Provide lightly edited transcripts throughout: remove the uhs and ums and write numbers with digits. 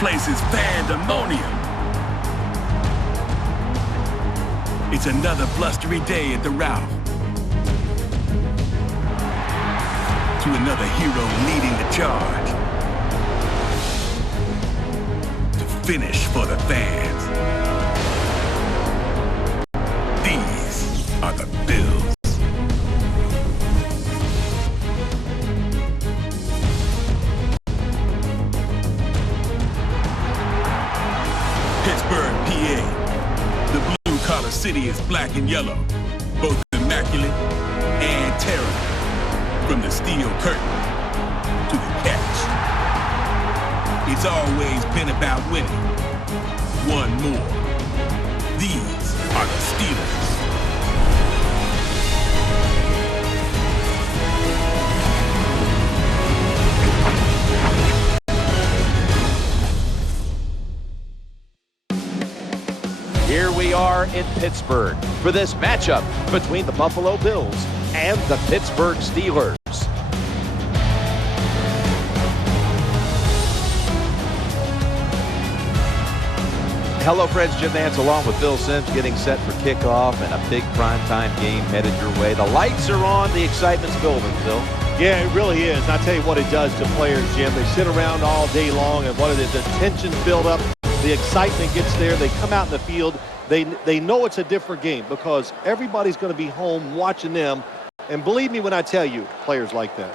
place is pandemonium. It's another blustery day at the Ralph. To another hero leading the charge. To finish for the fans. These are the Bills. Pittsburgh, PA. The blue-collar city is black and yellow, both immaculate and terrible. From the steel curtain to the catch. It's always been about winning. One more. These are the Steelers. Here we are in Pittsburgh for this matchup between the Buffalo Bills and the Pittsburgh Steelers. Hello friends, Jim Nantz along with Phil Simms getting set for kickoff and a big primetime game headed your way. The lights are on, the excitement's building, Phil. Yeah, it really is. And I tell you what it does to players, Jim. They sit around all day long and what it is, the tensions build up, the excitement gets there, they come out in the field, they know it's a different game because everybody's going to be home watching them. And believe me when I tell you, players like that.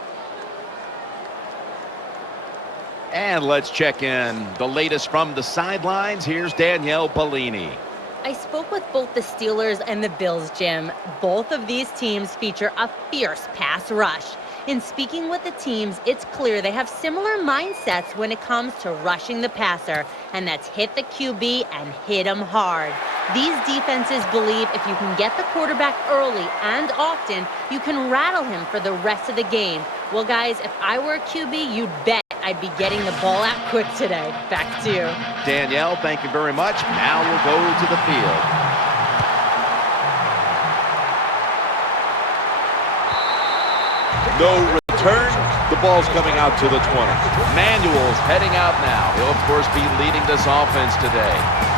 And let's check in the latest from the sidelines. Here's Danielle Bellini. I spoke with both the Steelers and the Bills, Jim. Both of these teams feature a fierce pass rush. In speaking with the teams, it's clear they have similar mindsets when it comes to rushing the passer, and that's hit the QB and hit him hard. These defenses believe if you can get the quarterback early and often, you can rattle him for the rest of the game. Well, guys, if I were a QB, you'd bet I'd be getting the ball out quick today. Back to you. Danielle, thank you very much. Now we'll go to the field. No return. The ball's coming out to the 20. Manuel's heading out now. He'll, of course, be leading this offense today.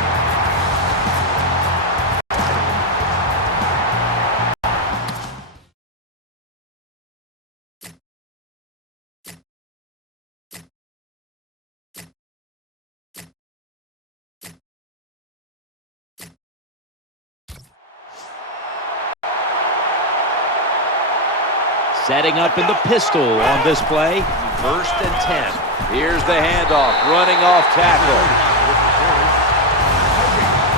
Setting up in the pistol on this play. 1st and 10. Here's the handoff, running off tackle.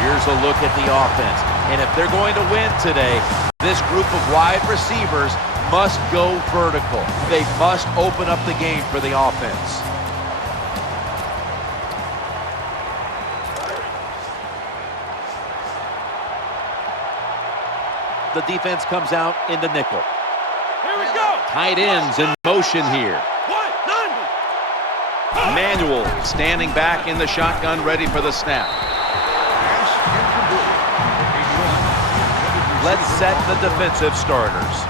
Here's a look at the offense. And if they're going to win today, this group of wide receivers must go vertical. They must open up the game for the offense. The defense comes out in the nickel. Tight ends in motion here. Manuel standing back in the shotgun, ready for the snap. Let's set the defensive starters.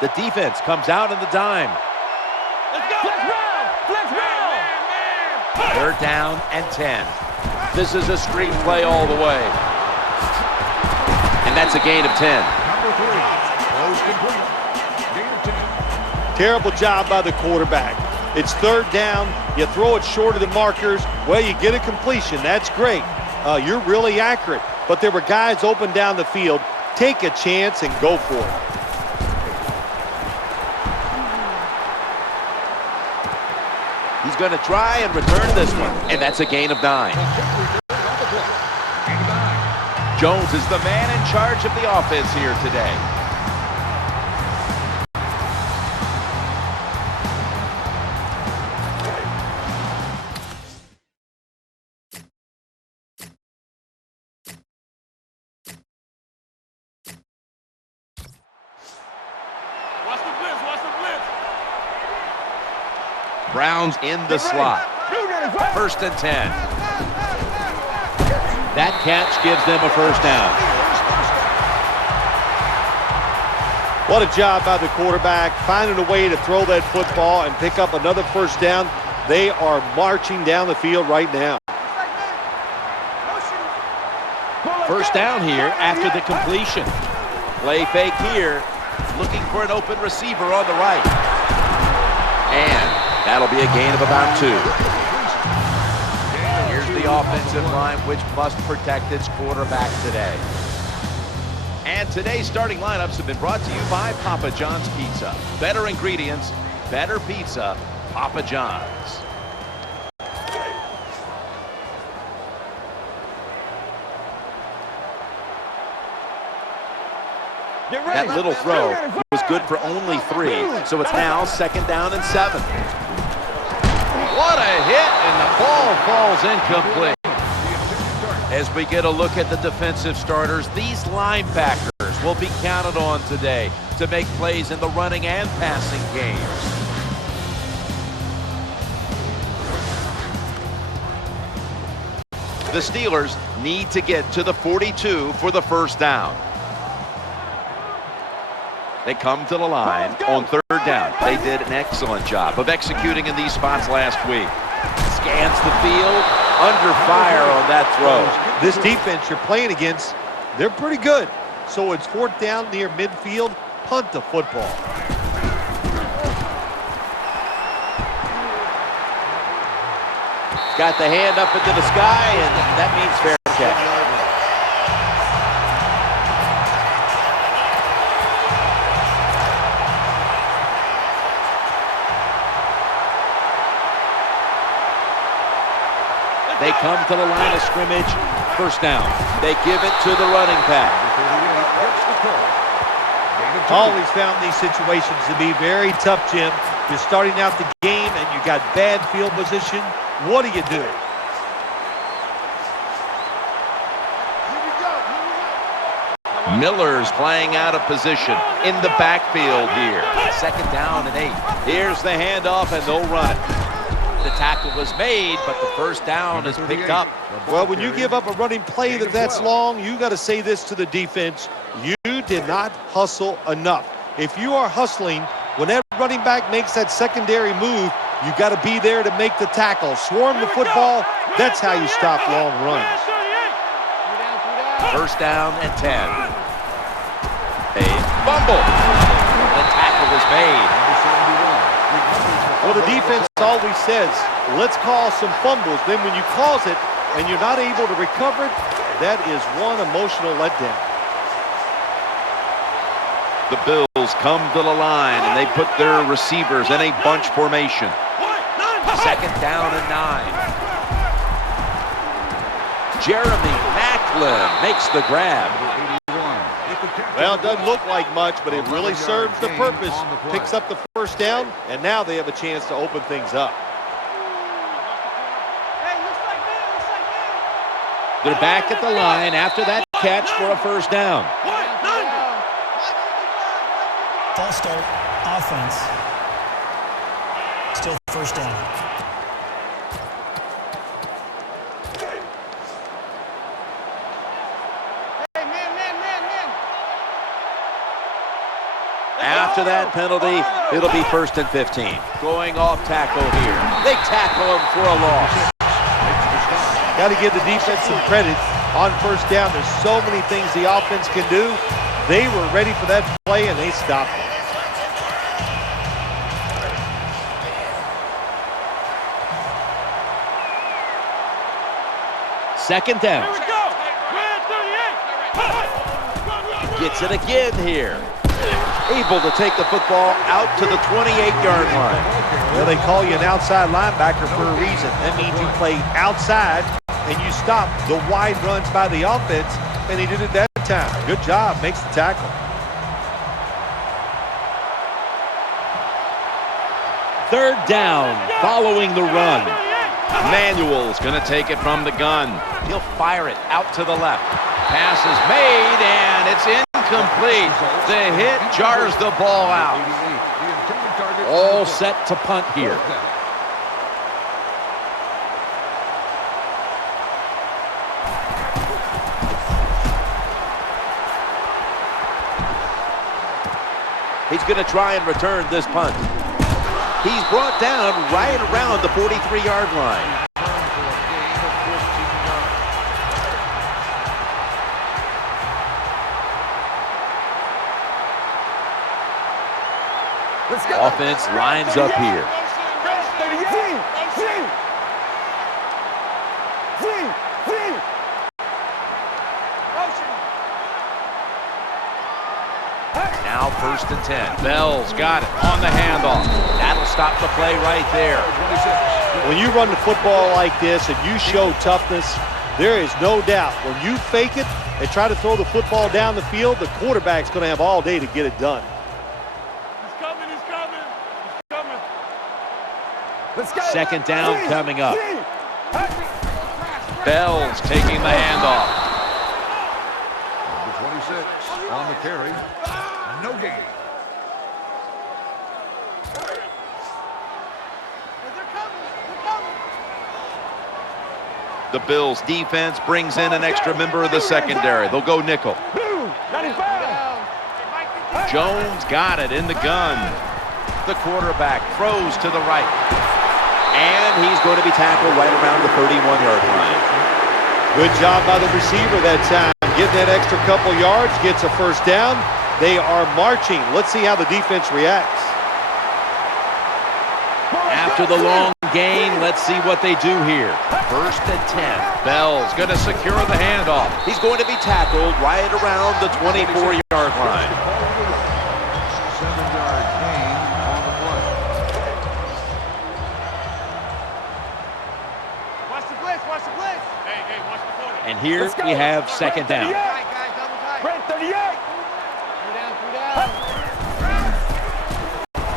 The defense comes out in the dime. Let's go! Let's roll! Let's roll! Man. They're down and 10. This is a screen play all the way. And that's a gain of 10. Number 3, close complete. Gain of 10. Terrible job by the quarterback. It's 3rd down. You throw it short of the markers. Well, you get a completion. That's great. You're really accurate. But there were guys open down the field. Take a chance and go for it. He's going to try and return this one, and that's a gain of 9. Jones is the man in charge of the offense here today. Watch the blitz, watch the blitz. Brown's in the slot. 1st and 10. That catch gives them a first down. What a job by the quarterback, finding a way to throw that football and pick up another first down. They are marching down the field right now. First down here after the completion. Play fake here, looking for an open receiver on the right. And that'll be a gain of about 2. Here's the offensive line, which must protect its quarterback today. And today's starting lineups have been brought to you by Papa John's Pizza. Better ingredients, better pizza, Papa John's. That little throw was good for only 3, so it's now 2nd down and 7. What a hit, and the ball falls incomplete. As we get a look at the defensive starters, these linebackers will be counted on today to make plays in the running and passing games. The Steelers need to get to the 42 for the first down. They come to the line on 3rd down. They did an excellent job of executing in these spots last week. Scans the field, under fire on that throw. This defense you're playing against, they're pretty good. So it's 4th down near midfield, punt the football. Got the hand up into the sky, and that means fair catch. They come to the line of scrimmage, first down. They give it to the running back. Always found these situations to be very tough, Jim. You're starting out the game and you got bad field position. What do you do? Miller's playing out of position in the backfield here. 2nd down and 8. Here's the handoff, and they'll run it. The tackle was made, but the first down is picked up. Well, when you give up a running play that's long, you got to say this to the defense. You did not hustle enough. If you are hustling, when that running back makes that secondary move, you got to be there to make the tackle. Swarm the football. That's how you stop long runs. 1st down and 10. A fumble. The tackle was made. Well, the defense always says, let's cause some fumbles. Then when you cause it and you're not able to recover it, that is one emotional letdown. The Bills come to the line, and they put their receivers in a bunch formation. 2nd down and 9. Jeremy Maclin makes the grab. Well, it doesn't look like much, but it really serves the purpose. Picks up the first down, and now they have a chance to open things up. They're back at the line after that catch for a first down. False start, offense. Still first down. After that penalty, it'll be 1st and 15. Going off tackle here. They tackle him for a loss. Got to give the defense some credit on first down. There's so many things the offense can do. They were ready for that play, and they stopped it. Second down. Gets it again here. Able to take the football out to the 28-yard line. Well, they call you an outside linebacker for a reason. That means you play outside and you stop the wide runs by the offense, and he did it that time. Good job. Makes the tackle. Third down following the run. Manuel's going to take it from the gun. He'll fire it out to the left. Pass is made, and it's incomplete. The hit jars the ball out. All set to punt here. He's going to try and return this punt. He's brought down right around the 43-yard line. Offense lines up here. Now 1st and 10. Bell's got it on the handoff. That'll stop the play right there. When you run the football like this and you show toughness, there is no doubt when you fake it and try to throw the football down the field, the quarterback's going to have all day to get it done. Second down coming up. Bell's taking the handoff. Number 26 on the carry. No gain. The Bills defense brings in an extra member of the secondary. They'll go nickel. Jones got it in the gun. The quarterback throws to the right. And he's going to be tackled right around the 31-yard line. Good job by the receiver that time. Getting that extra couple yards, gets a first down. They are marching. Let's see how the defense reacts. After the long gain, let's see what they do here. 1st and 10. Bell's going to secure the handoff. He's going to be tackled right around the 24-yard line. 7-yard gain on the play. Watch the blitz, watch the blitz. Hey, watch the corner. And here we have 2nd down. Red 38.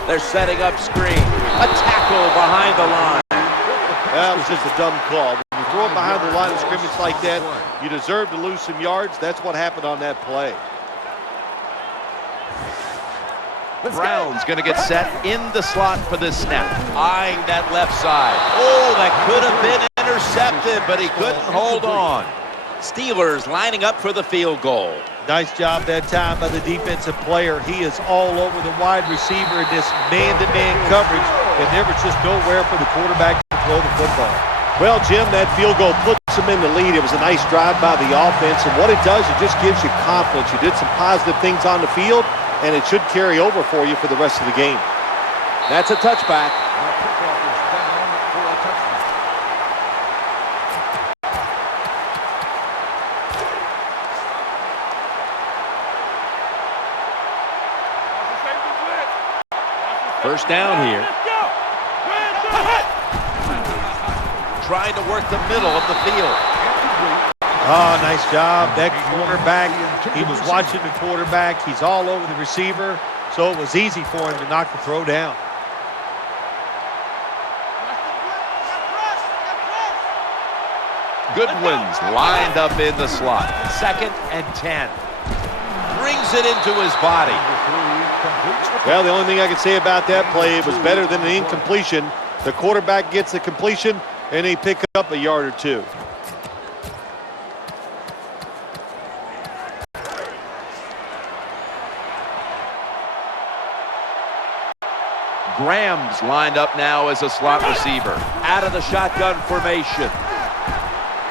They're setting up screen. A tackle behind the line. That was just a dumb call. When you throw it behind the line of scrimmage like that, you deserve to lose some yards. That's what happened on that play. Brown's going to get set in the slot for this snap. Eyeing that left side. Oh, that could have been intercepted, but he couldn't hold on. Steelers lining up for the field goal. Nice job that time by the defensive player. He is all over the wide receiver in this man-to-man coverage, and there was just nowhere for the quarterback to throw the football. Well, Jim, that field goal puts them in the lead. It was a nice drive by the offense, and what it does, it just gives you confidence. You did some positive things on the field, and it should carry over for you for the rest of the game. That's a touchback. The kickoff is down for a touchdown. First down here. Trying to work the middle of the field. Oh, nice job. That quarterback, he was watching the quarterback. He's all over the receiver, so it was easy for him to knock the throw down. Goodwin's lined up in the slot. 2nd and 10. Brings it into his body. Well, the only thing I can say about that play, it was better than an incompletion. The quarterback gets the completion, and they pick up a yard or two. Graham's lined up now as a slot receiver. Out of the shotgun formation.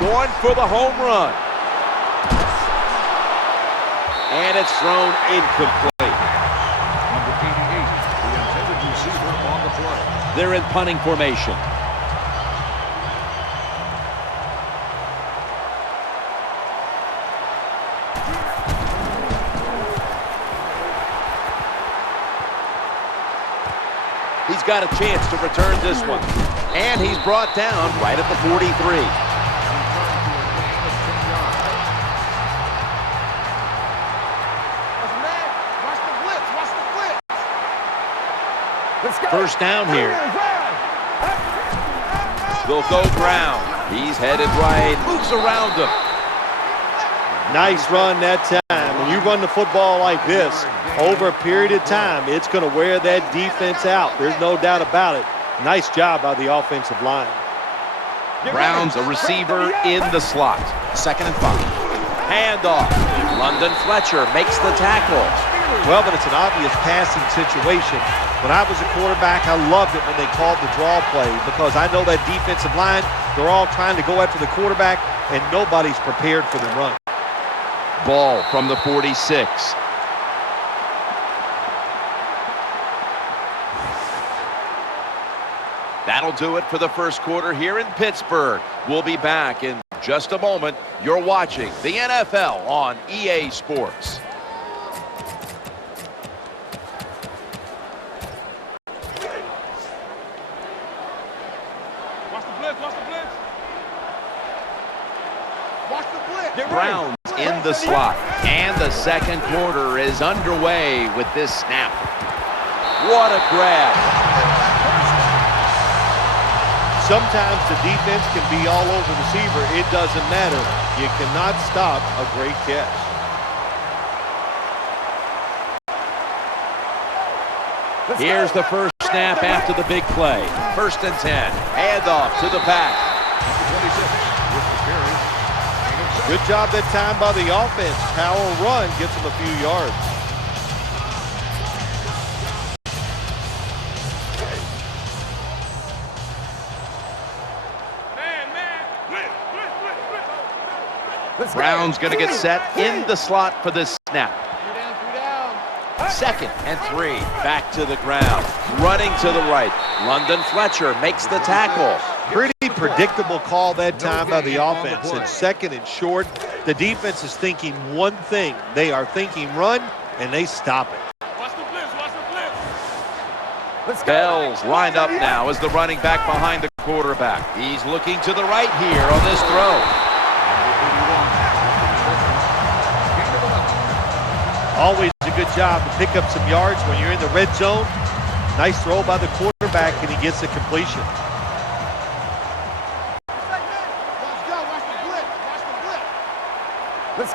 Going for the home run. And it's thrown incomplete. Number 88, the intended receiver on the play. They're in punting formation. He's got a chance to return this one. And he's brought down right at the 43. First down here. They'll go Brown. He's headed right, moves around him. Nice run that time. When you run the football like this, over a period of time, it's going to wear that defense out. There's no doubt about it. Nice job by the offensive line. Brown's a receiver in the slot. 2nd and 5. Handoff. London Fletcher makes the tackle. Well, but it's an obvious passing situation. When I was a quarterback, I loved it when they called the draw play because I know that defensive line, they're all trying to go after the quarterback, and nobody's prepared for the run. Ball from the 46. That'll do it for the first quarter here in Pittsburgh. We'll be back in just a moment. You're watching the NFL on EA Sports. Watch the blitz. Watch the blitz. Watch the blitz. Browns in the slot. And the second quarter is underway with this snap. What a grab. Sometimes the defense can be all over the receiver. It doesn't matter. You cannot stop a great catch. Here's the first snap after the big play. 1st and 10. Handoff to the back. Good job that time by the offense. Power run gets them a few yards. Brown's going to get set in the slot for this snap. 2nd and 3. Back to the ground. Running to the right. London Fletcher makes the tackle. Pretty predictable call that time by the offense. It's 2nd and short. The defense is thinking one thing. They are thinking run, and they stop it. Watch the blitz. Watch the blitz. Bell's lined up now as the running back behind the quarterback. He's looking to the right here on this throw. Always a good job to pick up some yards when you're in the red zone. Nice throw by the quarterback, and he gets the completion.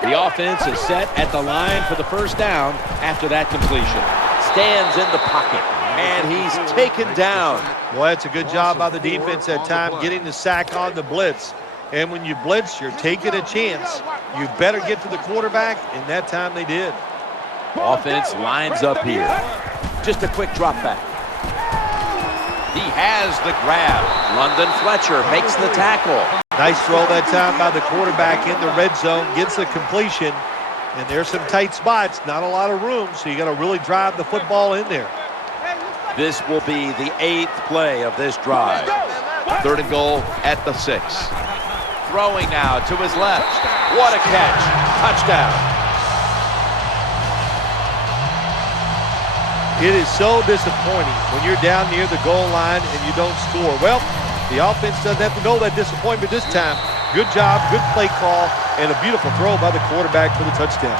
The offense is set at the line for the first down after that completion. Stands in the pocket, and he's taken down. Well, that's a good job by the defense that time, getting the sack on the blitz. And when you blitz, you're taking a chance. You better get to the quarterback, and that time they did. Offense lines up here. Just a quick drop back. He has the grab. London Fletcher makes the tackle. Nice throw that time by the quarterback in the red zone. Gets the completion. And there's some tight spots. Not a lot of room, so you got to really drive the football in there. This will be the 8th play of this drive. 3rd and goal at the 6. Throwing now to his left. What a catch. Touchdown. It is so disappointing when you're down near the goal line and you don't score. Well, the offense doesn't have to know that disappointment this time. Good job, good play call, and a beautiful throw by the quarterback for the touchdown.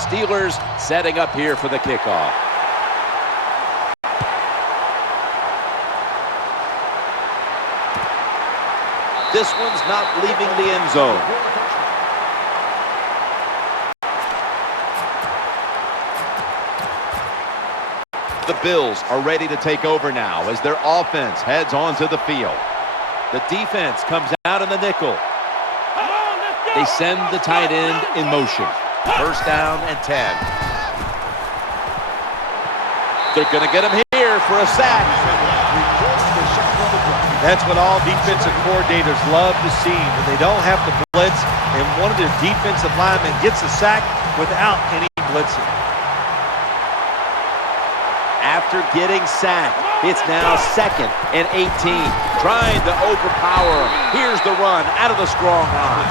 Steelers setting up here for the kickoff. This one's not leaving the end zone. The Bills are ready to take over now as their offense heads onto the field. The defense comes out in the nickel. They send the tight end in motion. 1st down and 10. They're going to get him here for a sack. That's what all defensive coordinators love to see, when they don't have to blitz and one of their defensive linemen gets a sack without any blitzing. After getting sacked, it's now 2nd and 18. Trying to overpower him. Here's the run out of the strong line.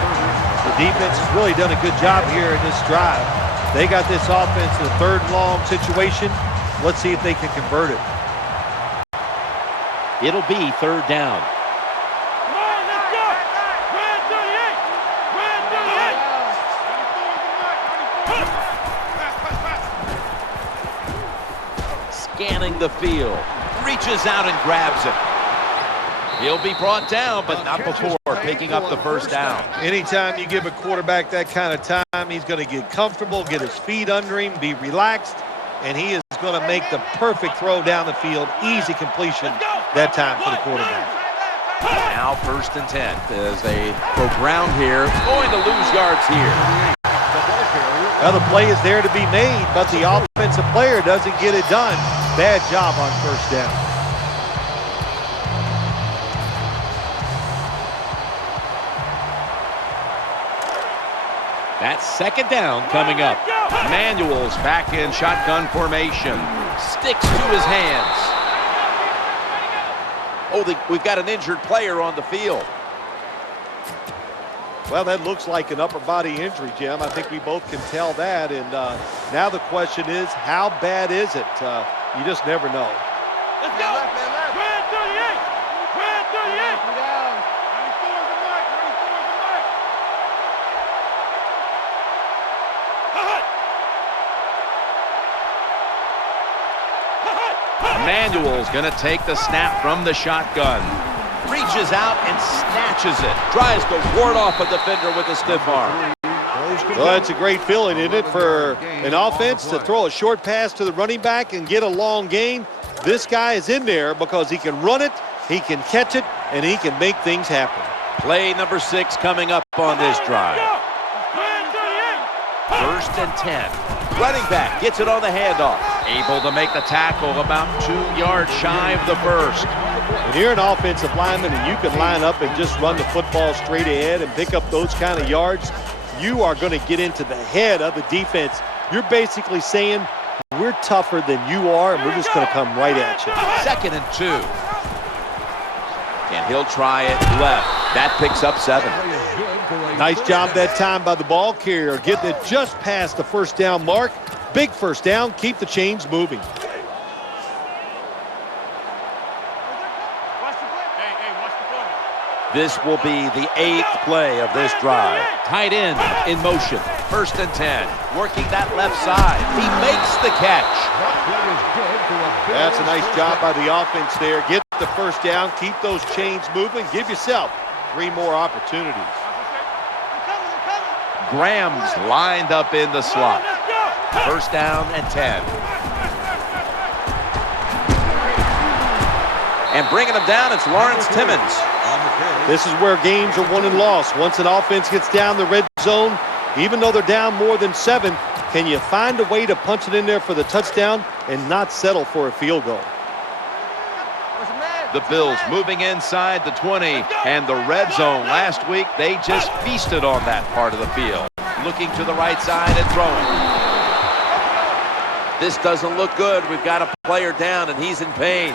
The defense has really done a good job here in this drive. They got this offense in a 3rd and long situation. Let's see if they can convert it. It'll be 3rd down. Come on, let's go. Red 38. Red 38. Scanning the field. Reaches out and grabs it. He'll be brought down, but not before picking up the 1st down. Anytime you give a quarterback that kind of time, he's going to get comfortable, get his feet under him, be relaxed, and he is going to make the perfect throw down the field. Easy completion that time for the quarterback. Now 1st and 10 as they go ground here. Going to lose yards here. Well, the play is there to be made, but the offensive player doesn't get it done. Bad job on 1st down. That's 2nd down coming up. Manuel's back in shotgun formation. Sticks to his hands. Oh, we've got an injured player on the field. Well, that looks like an upper body injury, Jim. I think we both can tell that. And now the question is, how bad is it? You just never know. Let's go. Red 38. Red 38. Down. 94 is the mark. 94 is the mark. Manuel's going to take the snap from the shotgun. Reaches out and snatches it. Tries to ward off a defender with a stiff arm. Well, that's a great feeling, isn't it, for an offense to throw a short pass to the running back and get a long gain. This guy is in there because he can run it, he can catch it, and he can make things happen. Play number 6 coming up on this drive. 1st and 10. Running back gets it on the handoff. Able to make the tackle about 2 yards shy of the first. When you're an offensive lineman and you can line up and just run the football straight ahead and pick up those kind of yards, you are going to get into the head of the defense. You're basically saying, we're tougher than you are, and we're just going to come right at you. 2nd and 2. And he'll try it left. That picks up 7. Nice job that time by the ball carrier, getting it just past the 1st down mark. Big 1st down, keep the chains moving. This will be the 8th play of this drive. Tight end in motion. 1st and 10. Working that left side. He makes the catch. That's a nice job by the offense there. Get the 1st down, keep those chains moving, give yourself 3 more opportunities. Graham's lined up in the slot. 1st down and 10. And bringing him down, it's Lawrence Timmons. This is where games are won and lost. Once an offense gets down the red zone, even though they're down more than 7, can you find a way to punch it in there for the touchdown and not settle for a field goal? The Bills moving inside the 20 and the red zone. Last week, they just feasted on that part of the field. Looking to the right side and throwing. This doesn't look good. We've got a player down, and he's in pain.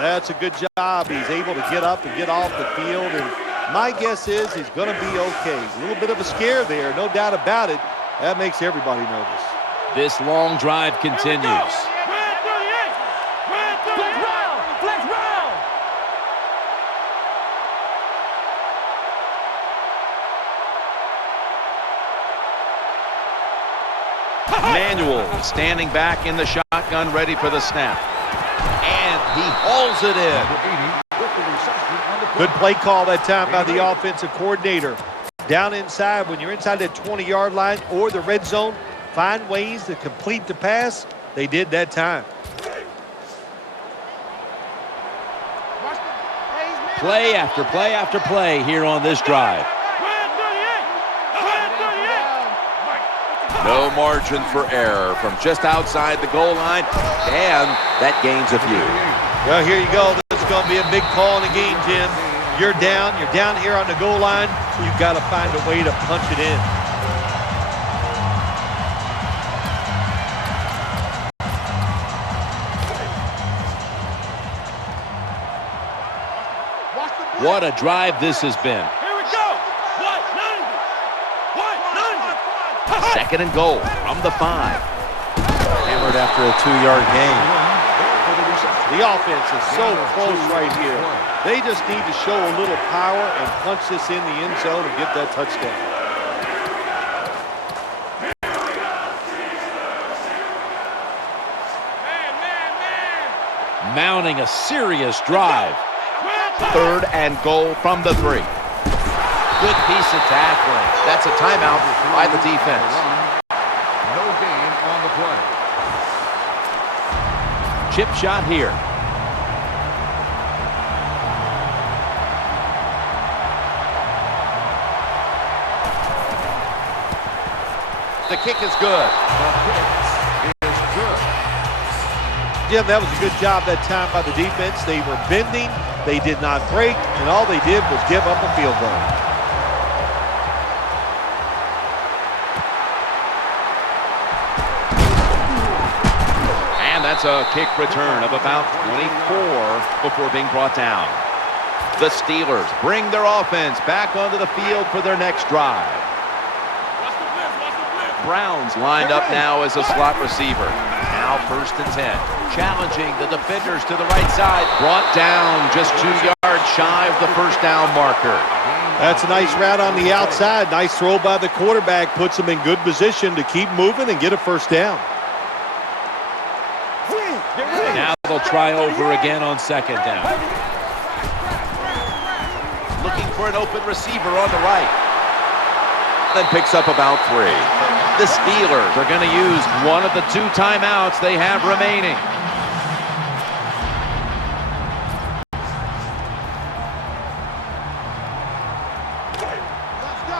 That's a good job. He's able to get up and get off the field, and my guess is he's going to be okay. A little bit of a scare there, no doubt about it. That makes everybody nervous. This long drive continues. Manuel standing back in the shotgun, ready for the snap. And he hauls it in. Good play call that time by the offensive coordinator. Down inside, when you're inside that 20-yard line or the red zone, find ways to complete the pass. They did that time. Play after play after play here on this drive. No margin for error from just outside the goal line, and that gains a few. Well, here you go. This is going to be a big call in the game, Jim. You're down here on the goal line. You've got to find a way to punch it in. What a drive this has been. Here we go. 2nd and goal from the 5. Hammered after a 2-yard gain. The offense is so close right here. They just need to show a little power and punch this in the end zone and get that touchdown. Mounting a serious drive. 3rd and goal from the 3. Good piece of tackling. That's a timeout by the defense. No gain on the play. Chip shot here. The kick is good. The kick is good. Jim, that was a good job that time by the defense. They were bending, they did not break, and all they did was give up a field goal. And that's a kick return of about 24 before being brought down. The Steelers bring their offense back onto the field for their next drive. Browns lined up now as a slot receiver. Now 1st and 10. Challenging the defenders to the right side. Brought down just 2 yards shy of the first down marker. That's a nice route on the outside. Nice throw by the quarterback. Puts them in good position to keep moving and get a first down. Now they'll try over again on 2nd down. Looking for an open receiver on the right. Then picks up about 3. The Steelers are going to use one of the 2 timeouts they have remaining.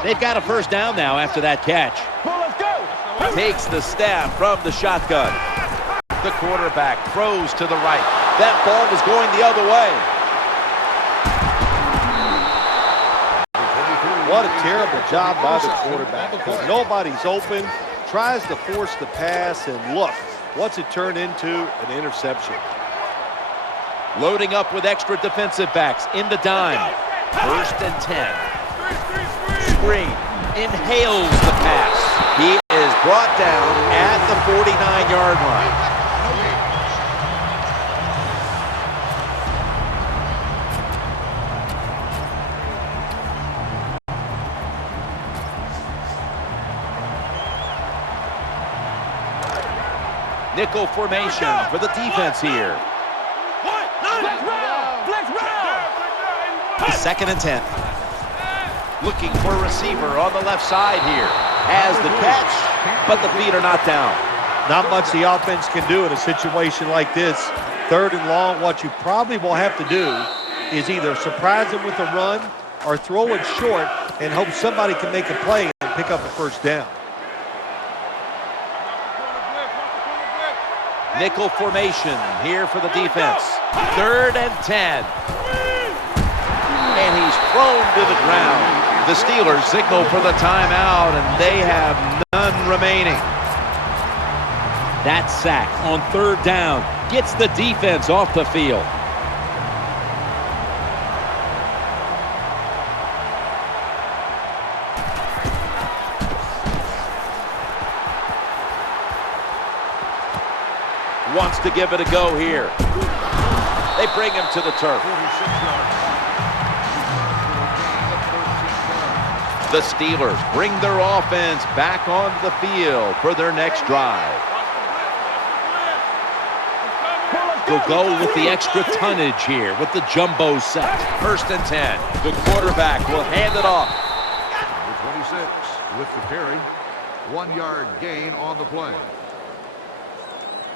They've got a first down now after that catch. Takes the snap from the shotgun. The quarterback throws to the right. That ball was going the other way. What a terrible job by the quarterback. Because nobody's open, tries to force the pass, and look, what's it turned into? An interception. Loading up with extra defensive backs in the dime. 1st and 10. Screen. Inhales the pass. He is brought down at the 49-yard line. Nickel formation for the defense here. 2nd and 10. Looking for a receiver on the left side here. Has the catch, but the feet are not down. Not much the offense can do in a situation like this. 3rd and long, what you probably will have to do is either surprise them with a run or throw it short and hope somebody can make a play and pick up a first down. Nickel formation here for the defense. 3rd and 10. And he's thrown to the ground. The Steelers signal for the timeout, and they have none remaining. That sack on 3rd down gets the defense off the field. Wants to give it a go here. They bring him to the turf. 46 yards. The Steelers bring their offense back onto the field for their next drive. They'll go with the extra tonnage here with the jumbo set. 1st and 10. The quarterback will hand it off. Number 26 with the carry. 1-yard gain on the play.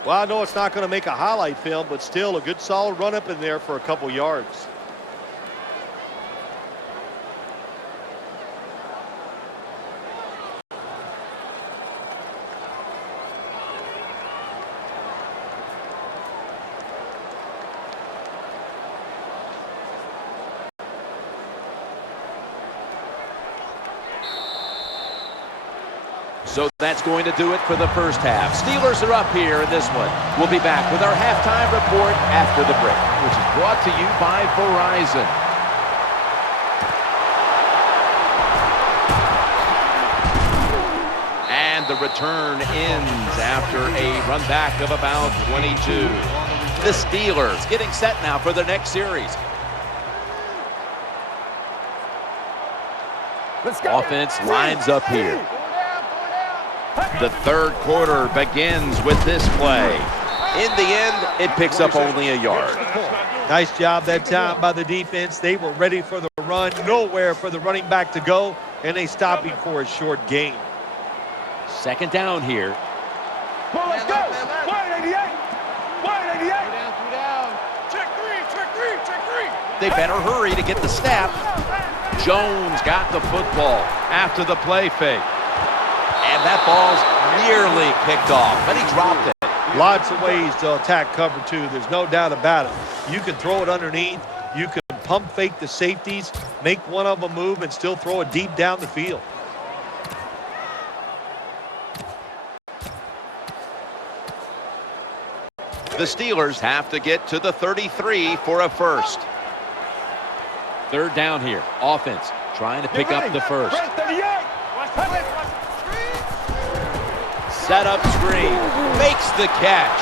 Well, I know it's not going to make a highlight film, but still a good solid run up in there for a couple yards. So that's going to do it for the first half. Steelers are up here in this one. We'll be back with our halftime report after the break, which is brought to you by Verizon. And the return ends after a run back of about 22. The Steelers getting set now for their next series. Offense lines up here. The 3rd quarter begins with this play. In the end, it picks up only a yard. Nice job that time by the defense. They were ready for the run, nowhere for the running back to go, and they stopped him for a short gain. 2nd down here. Come on, let's go. 188. 188. Check three. They better hurry to get the snap. Jones got the football after the play fake. And that ball's nearly picked off, but he dropped it. Lots of ways to attack cover two. There's no doubt about it. You can throw it underneath. You can pump fake the safeties, make one of them move, and still throw it deep down the field. The Steelers have to get to the 33 for a first. Third down here. Offense trying to pick up the first. Set up screen. Makes the catch.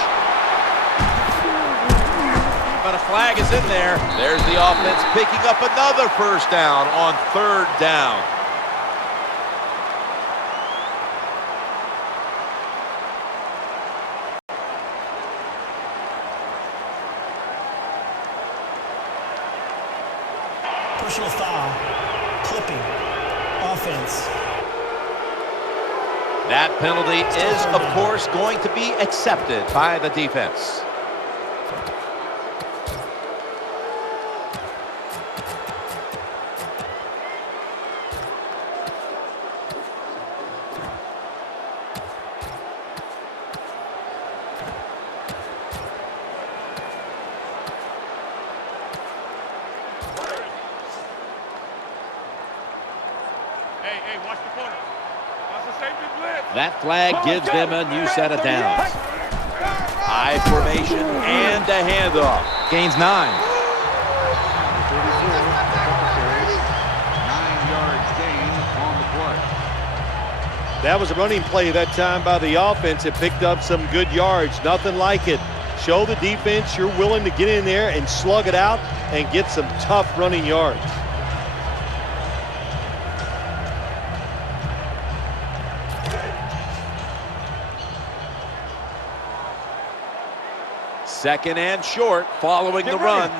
But a flag is in there. There's the offense picking up another first down on third down. Personal foul. Clipping. Offense. That penalty is, of course, going to be accepted by the defense. Hey, watch the corner. Watch the safety blitz. That flag gives them a new set of downs. High formation and a handoff. Gains 9. 9 yards gain on the play. That was a running play that time by the offense. It picked up some good yards. Nothing like it. Show the defense you're willing to get in there and slug it out and get some tough running yards. Second and short following the run.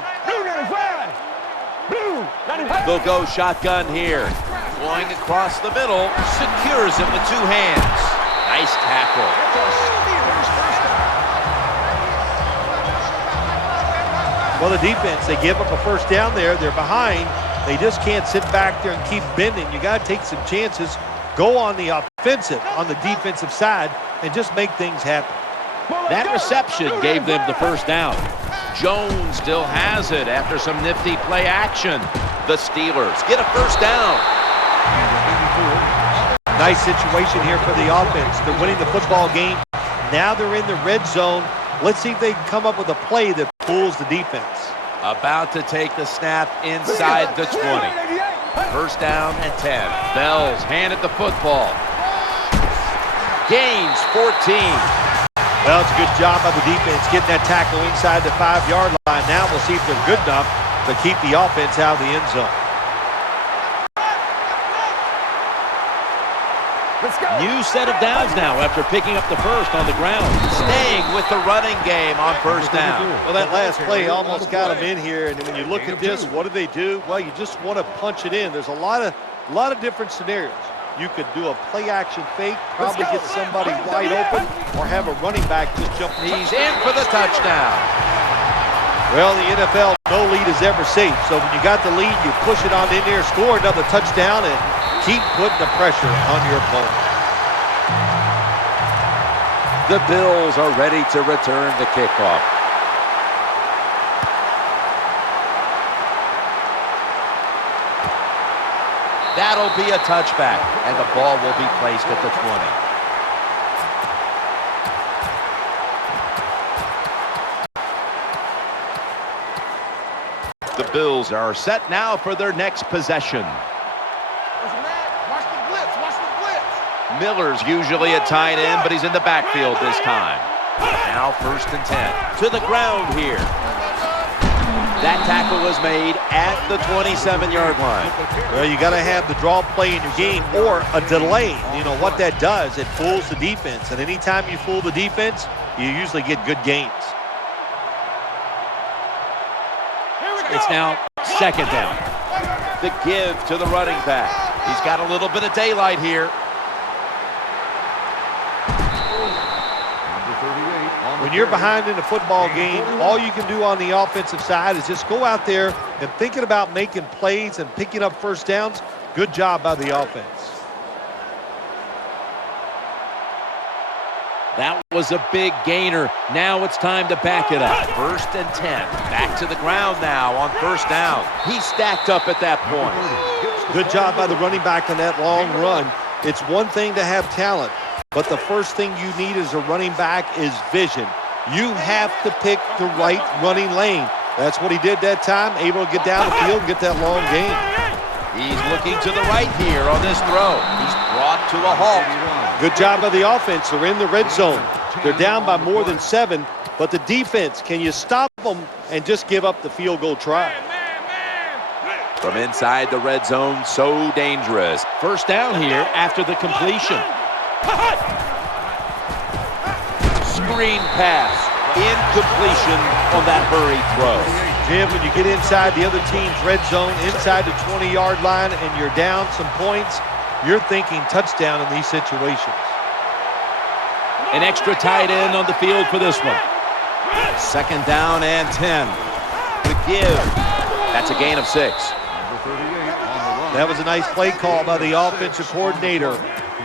They'll go shotgun here. Going across the middle. Secures it with 2 hands. Nice tackle. Well, the defense, they give up a first down there. They're behind. They just can't sit back there and keep bending. You got to take some chances. Go on the offensive, on the defensive side, and just make things happen. That reception gave them the first down. Jones still has it after some nifty play action. The Steelers get a first down. Nice situation here for the offense. They're winning the football game. Now they're in the red zone. Let's see if they can come up with a play that pulls the defense. About to take the snap inside the 20. First down and 10. Bells handed the football. Gains 14. Well, it's a good job by the defense getting that tackle inside the 5-yard line. Now we'll see if they're good enough to keep the offense out of the end zone. New set of downs now after picking up the first on the ground. Staying with the running game on first down. Well, that last play almost got them in here. And when you look at this, what do they do? Well, you just want to punch it in. There's a lot of different scenarios. You could do a play-action fake, probably get somebody wide open, or have a running back just jump. He's in for the touchdown. Well, the NFL, no lead is ever safe. So when you got the lead, you push it on in there, score another touchdown, and keep putting the pressure on your opponent. The Bills are ready to return the kickoff. That'll be a touchback, and the ball will be placed at the 20. The Bills are set now for their next possession. Watch the blitz. Watch the blitz. Miller's usually at tight end, but he's in the backfield this time. Now first and 10. To the ground here. That tackle was made at the 27-yard line. Well, you got to have the draw play in your game or a delay. You know what that does? It fools the defense. And anytime you fool the defense, you usually get good gains. It's now second down. The give to the running back. He's got a little bit of daylight here. When you're behind in a football game, all you can do on the offensive side is just go out there and thinking about making plays and picking up first downs. Good job by the offense. That was a big gainer. Now it's time to back it up. 1st and 10. Back to the ground now on 1st down. He stacked up at that point. Good job by the running back on that long run. It's one thing to have talent, but the first thing you need as a running back is vision. You have to pick the right running lane. That's what he did that time, able to get down the field and get that long gain. He's looking to the right here on this throw. He's brought to a halt. Good job by the offense. They're in the red zone. They're down by more than 7, but the defense, can you stop them and just give up the field goal try? From inside the red zone, so dangerous. 1st down here after the completion. Screen pass. Incompletion on that hurried throw. Jim, when you get inside the other team's red zone, inside the 20-yard line, and you're down some points, you're thinking touchdown in these situations. An extra tight end on the field for this one. 2nd down and 10. The give. That's a gain of 6. That was a nice play call by the offensive coordinator,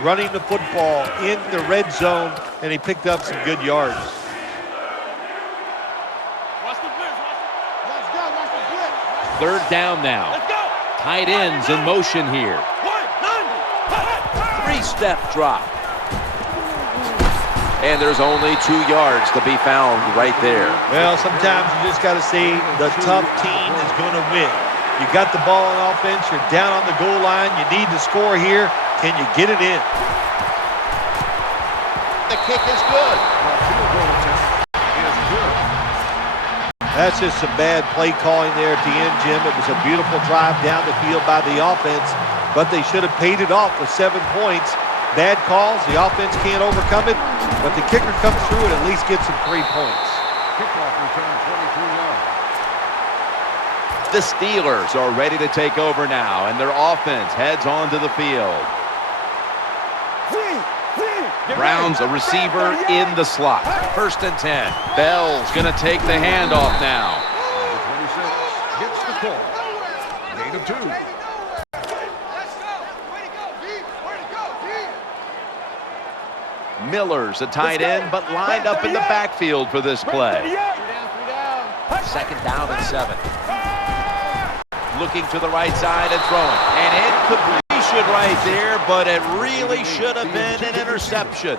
running the football in the red zone, and he picked up some good yards. Third down now. Tight ends in motion here. 3-step drop. And there's only 2 yards to be found right there. Well, sometimes you just got to say the tough team is going to win. You got the ball on offense. You're down on the goal line. You need to score here. Can you get it in? The kick is good. That's just some bad play calling there at the end, Jim. It was a beautiful drive down the field by the offense, but they should have paid it off with 7 points. Bad calls. The offense can't overcome it, but the kicker comes through and at least gets some 3 points. Kickoff return, 23 yards. The Steelers are ready to take over now, and their offense heads onto the field. Brown's a receiver in the slot. 1st and 10. Bell's going to take the handoff now. Number 26 gets the call. Gain of 2. Miller's a tight end, but lined up in the backfield for this play. 2nd down and 7. Looking to the right side and throwing. And incompletion right there, but it really should have been an interception.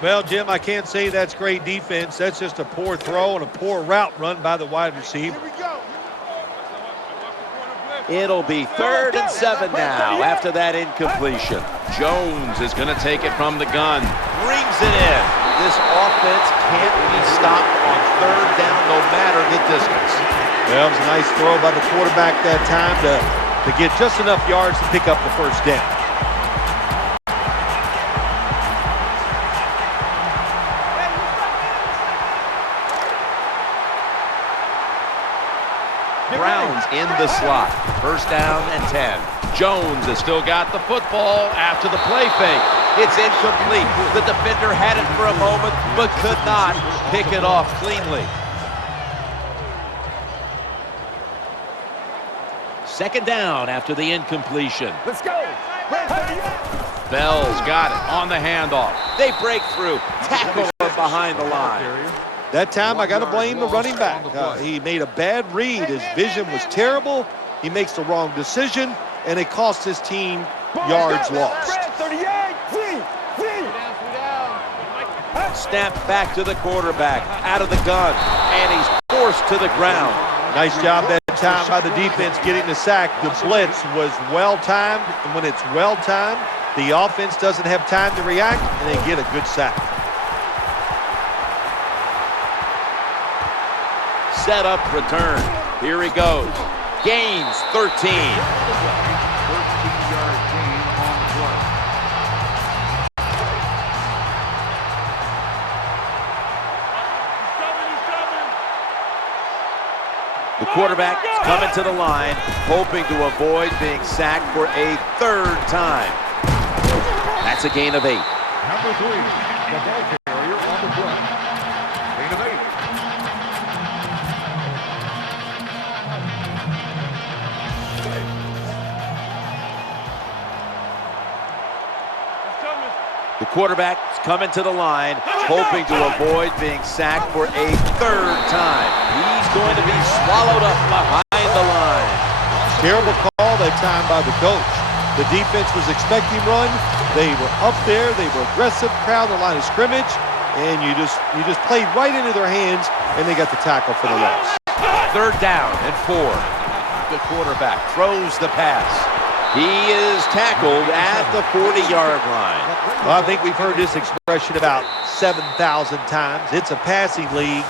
Well, Jim, I can't say that's great defense. That's just a poor throw and a poor route run by the wide receiver. It'll be 3rd and 7 now after that incompletion. Jones is going to take it from the gun. Brings it in. This offense can't be stopped on 3rd down no matter the distance. Well, it was a nice throw by the quarterback that time to get just enough yards to pick up the 1st down. Brown's in the slot. 1st down and 10. Jones has still got the football after the play fake. It's incomplete. The defender had it for a moment, but could not pick it off cleanly. 2nd down after the incompletion. Let's go. Bell's got it on the handoff. They break through. Tackle behind the line. That time, I got to blame the running back. He made a bad read. His vision was terrible. He makes the wrong decision, and it cost his team yards lost. Snap back to the quarterback, out of the gun, and he's forced to the ground. Nice job that time by the defense getting the sack. The blitz was well-timed, and when it's well-timed, the offense doesn't have time to react, and they get a good sack. Set up return. Here he goes. Gains 13. 13-yard gain on the play. The quarterback is coming to the line, hoping to avoid being sacked for a 3rd time. That's a gain of 8. Number 3, the ball carrier on the play. Gain of 8. The quarterback's coming to the line, hoping to avoid being sacked for a third time. He's going to be swallowed up behind the line. Terrible call that time by the coach. The defense was expecting run. They were up there. They were aggressive, crowd the line of scrimmage, and you just played right into their hands, and they got the tackle for the loss. Third down and 4. The quarterback throws the pass. He is tackled at the 40-yard line. Well, I think we've heard this expression about 7,000 times. It's a passing league,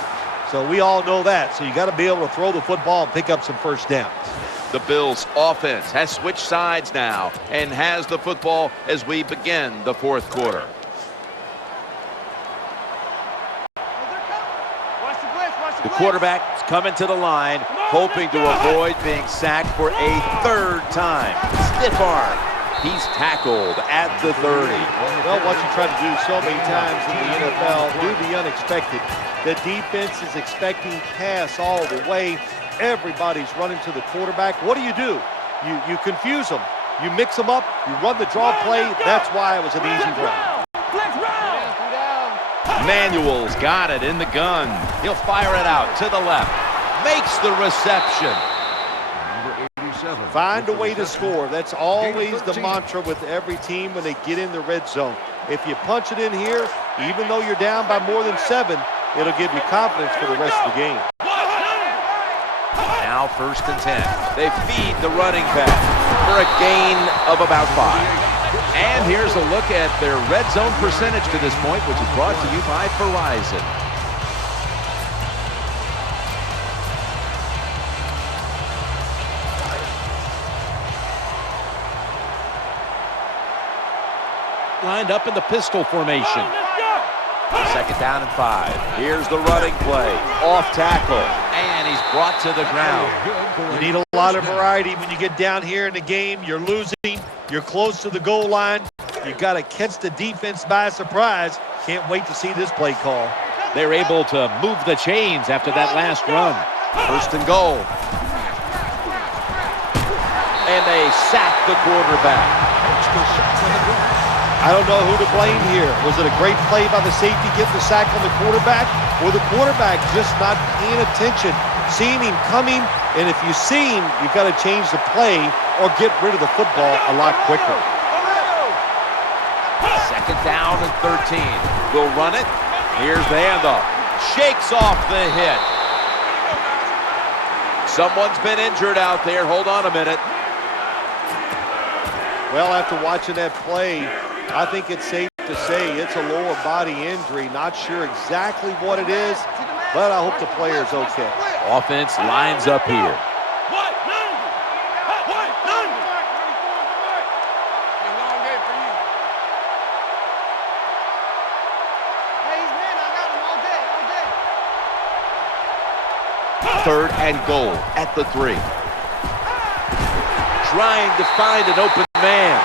so we all know that. So you got to be able to throw the football and pick up some first downs. The Bills offense has switched sides now and has the football as we begin the fourth quarter. The quarterback's coming to the line, hoping to avoid being sacked for a third time. Stiff arm. He's tackled at the 30. Well, what you try to do so many times in the NFL, do the unexpected. The defense is expecting pass all the way. Everybody's running to the quarterback. What do? You confuse them. You mix them up. You run the draw play. That's why it was an easy run. Manuel's got it in the gun. He'll fire it out to the left. Makes the reception. Number 87. Find a way to score. That's always the mantra with every team when they get in the red zone. If you punch it in here, even though you're down by more than 7, it'll give you confidence for the rest of the game. Now 1st and 10. They feed the running back for a gain of about 5. And here's a look at their red zone percentage to this point, which is brought to you by Verizon. Lined up in the pistol formation. 2nd down and 5. Here's the running play. Off tackle. And he's brought to the ground. You need a lot of variety when you get down here in the game. You're losing. You're close to the goal line. You got to catch the defense by surprise. Can't wait to see this play call. They're able to move the chains after that last run. 1st and goal. And they sack the quarterback. I don't know who to blame here. Was it a great play by the safety getting the sack on the quarterback, or the quarterback just not paying attention, seeing him coming? And if you see him, you've got to change the play or get rid of the football a lot quicker. 2nd down and 13. We'll run it. Here's the handoff. Shakes off the hit. Someone's been injured out there. Hold on a minute. Well, after watching that play, I think it's safe to say it's a lower body injury. Not sure exactly what it is, but I hope the player's okay. Offense lines up here. Third and goal at the 3. Trying to find an open man.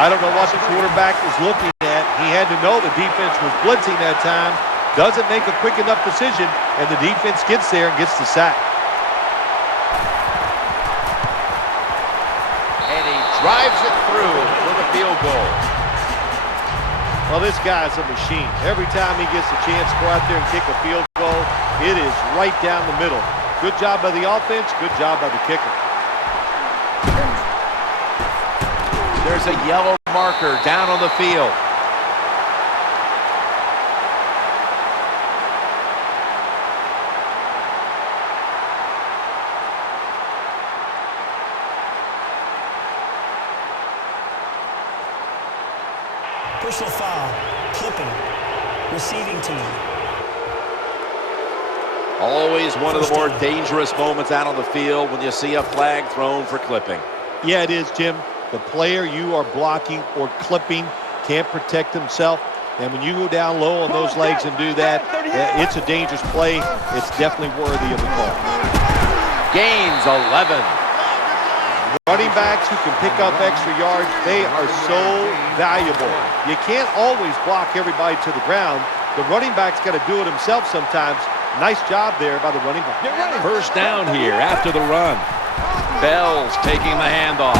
I don't know what the quarterback was looking at. He had to know the defense was blitzing that time. Doesn't make a quick enough decision, and the defense gets there and gets the sack. And he drives it through for the field goal. Well, this guy's a machine. Every time he gets a chance to go out there and kick a field goal, it is right down the middle. Good job by the offense, good job by the kicker. There's a yellow marker down on the field. Personal foul, clipping, receiving team. Always one of the more dangerous moments out on the field when you see a flag thrown for clipping. Yeah, it is, Jim. The player you are blocking or clipping can't protect himself. And when you go down low on those legs and do that, it's a dangerous play. It's definitely worthy of a call. Gains 11. Running backs who can pick up extra yards, they are so valuable. You can't always block everybody to the ground. The running back's got to do it himself sometimes. Nice job there by the running back. 1st down here after the run. Bell's taking the handoff.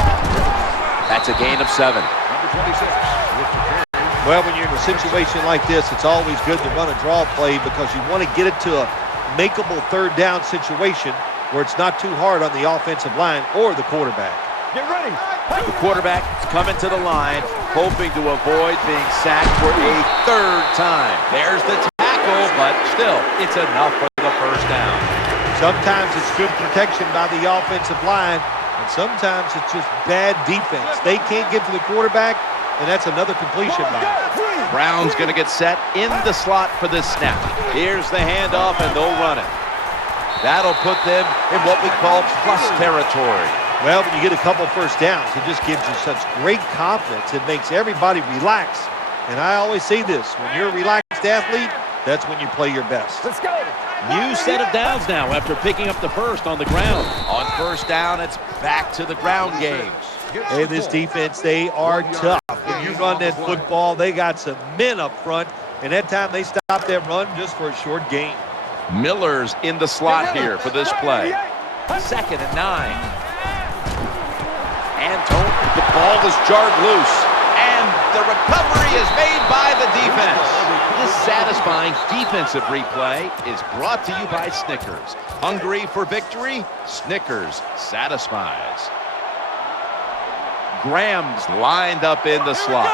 That That's a gain of 7. Number 26 with the carry. Well, when you're in a situation like this, it's always good to run a draw play because you want to get it to a makeable third down situation where it's not too hard on the offensive line or the quarterback. Get ready. The quarterback is coming to the line, hoping to avoid being sacked for a third time. There's the tackle, but still, it's enough for the first down. Sometimes it's good protection by the offensive line, and sometimes it's just bad defense. They can't get to the quarterback, and that's another completion by him. Brown's going to get set in the slot for this snap. Here's the handoff, and they'll run it. That'll put them in what we call plus territory. Well, when you get a couple first downs, it just gives you such great confidence. It makes everybody relax. And I always say this, when you're a relaxed athlete, that's when you play your best. Let's go. New set of downs now after picking up the first on the ground. On first down, it's back to the ground game. Hey, this defense, they are tough. When you run that football, they got some men up front. And that time they stopped that run just for a short gain. Miller's in the slot here for this play. 2nd and 9. Antone, the ball is jarred loose, and the recovery is made by the defense. This satisfying defensive replay is brought to you by Snickers. Hungry for victory? Snickers satisfies. Graham's lined up in the slot.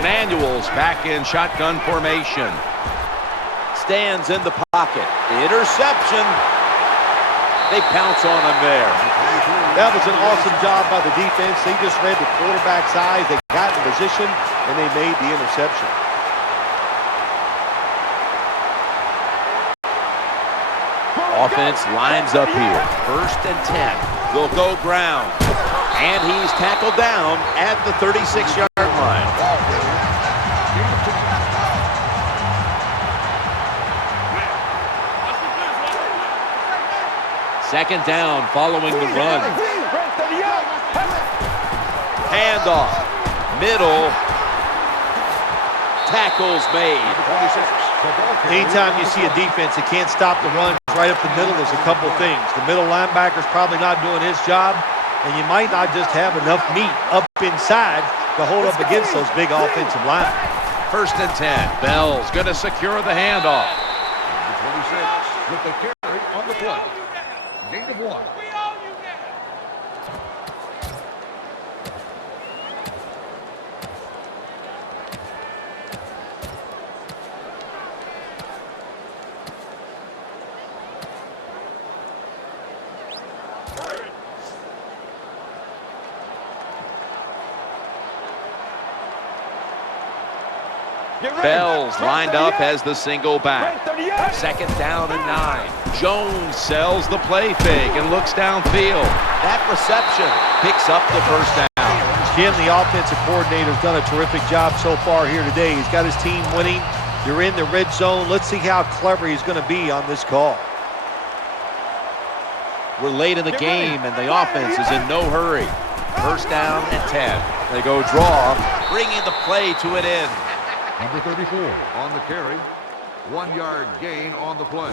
Manuel's back in shotgun formation. Stands in the pocket. Interception. They pounce on him there. That was an awesome job by the defense. They just read the quarterback's eyes. They got in position, and they made the interception. Offense lines up here. 1st and 10. They'll go ground. And he's tackled down at the 36-yard line. Second down following the run. Handoff. Middle. Tackles made. Anytime you see a defense that can't stop the run right up the middle, there's a couple things. The middle linebacker's probably not doing his job, and you might not just have enough meat up inside to hold up against those big offensive linemen. 1st and 10. Bell's going to secure the handoff. Number 26 with the carry on the play. Gain of 1. Bell's lined up as the single back. 2nd down and 9. Jones sells the play fake and looks downfield. That reception picks up the first down. Jim, the offensive coordinator's done a terrific job so far here today. He's got his team winning. You're in the red zone. Let's see how clever he's going to be on this call. We're late in the game, and the offense is in no hurry. 1st down and 10. They go draw, bringing the play to an end. Number 34 on the carry. 1-yard gain on the play.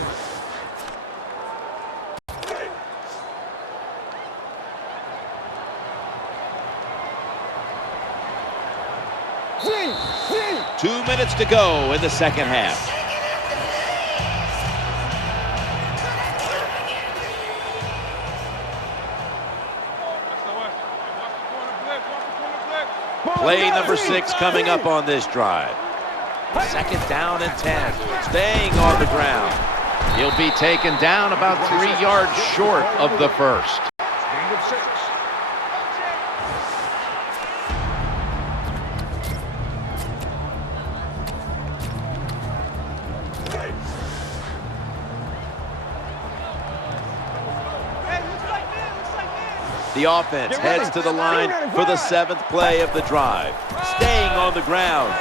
Two minutes to go in the second half. Play number 6 coming up on this drive. 2nd down and 10. Staying on the ground. He'll be taken down about 3 yards short of the first. Gain of 6. The offense heads to the line for the 7th play of the drive. Staying on the ground.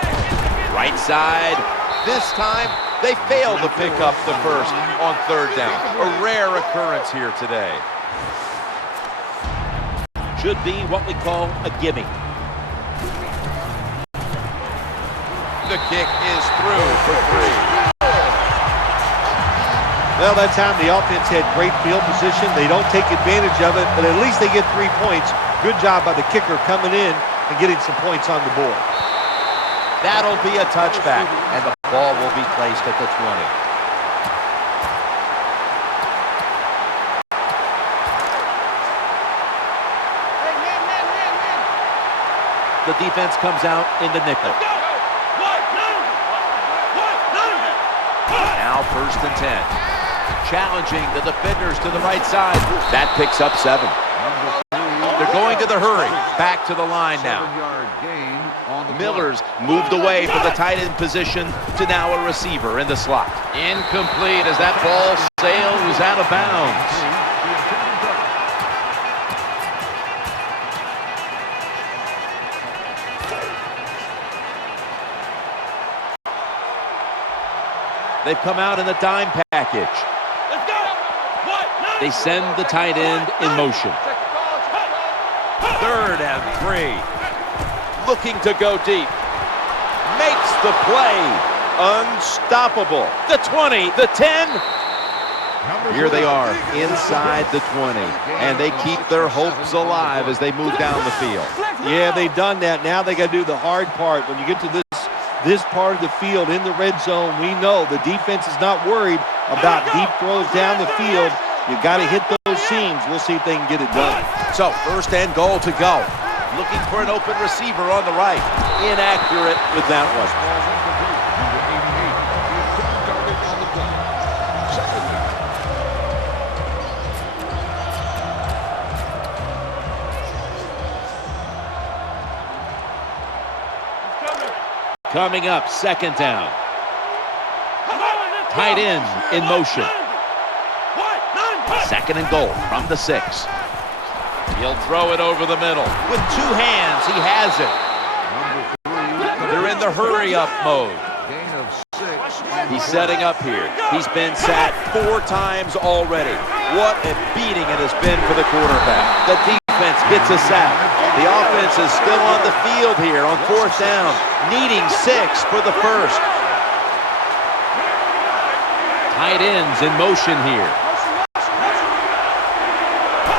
Right side. This time, they fail to pick up the first on 3rd down. A rare occurrence here today. Should be what we call a gimme. The kick is through for 3. Well, that time the offense had great field position. They don't take advantage of it, but at least they get 3 points. Good job by the kicker coming in and getting some points on the board. That'll be a touchback, and the ball will be placed at the 20. The defense comes out in the nickel. Now 1st and 10. Challenging the defenders to the right side. That picks up 7. They're going to the hurry. Back to the line now. 7-yard gain on the Miller's moved away from the tight end position to now a receiver in the slot. Incomplete as that ball sails out of bounds. They've come out in the dime package. They send the tight end in motion. 3rd and 3. Looking to go deep. Makes the play. Unstoppable. The 20, the 10. Here they are inside the 20, and they keep their hopes alive as they move down the field. Yeah, they've done that. Now they got to do the hard part. When you get to this part of the field in the red zone, we know the defense is not worried about deep throws down the field. You've got to hit those seams. We'll see if they can get it done. So 1st and goal to go. Looking for an open receiver on the right. Inaccurate with that one. Coming up, 2nd down. Tight end in motion. 2nd and goal from the 6. He'll throw it over the middle. With 2 hands, he has it. They're in the hurry-up mode. Gain of 6. He's setting up here. He's been sacked 4 times already. What a beating it has been for the quarterback. The defense gets a sack. The offense is still on the field here on 4th down, needing 6 for the 1st. Tight ends in motion here.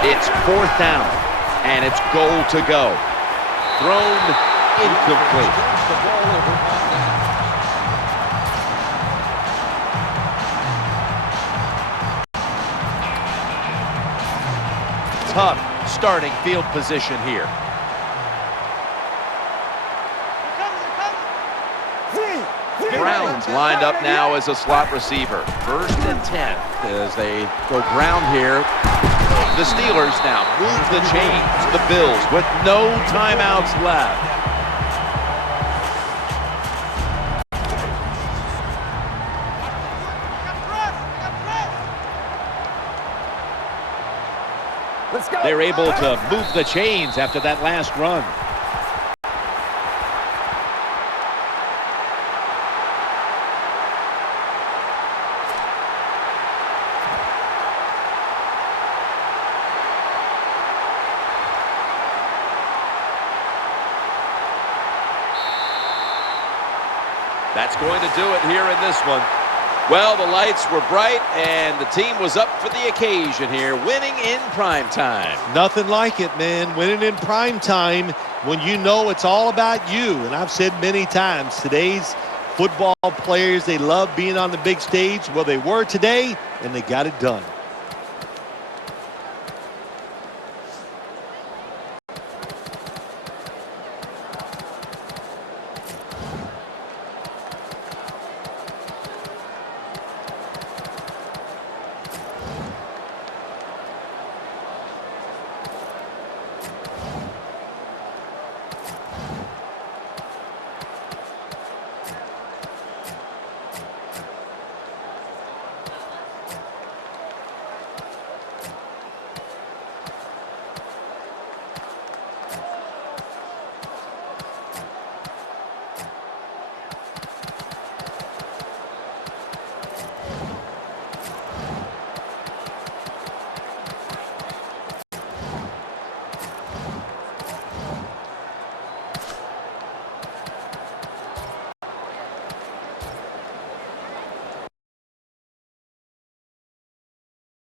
It's 4th down, and it's goal to go. Thrown incomplete. Tough starting field position here. Brown's lined up now as a slot receiver. 1st and 10 as they go ground here. The Steelers now move the chains. The Bills with no timeouts left. They're able to move the chains after that last run. That's going to do it here in this one. Well, the lights were bright, and the team was up for the occasion here, winning in prime time. Nothing like it, man. Winning in prime time when you know it's all about you. And I've said many times, today's football players, they love being on the big stage. Well, they were today, and they got it done.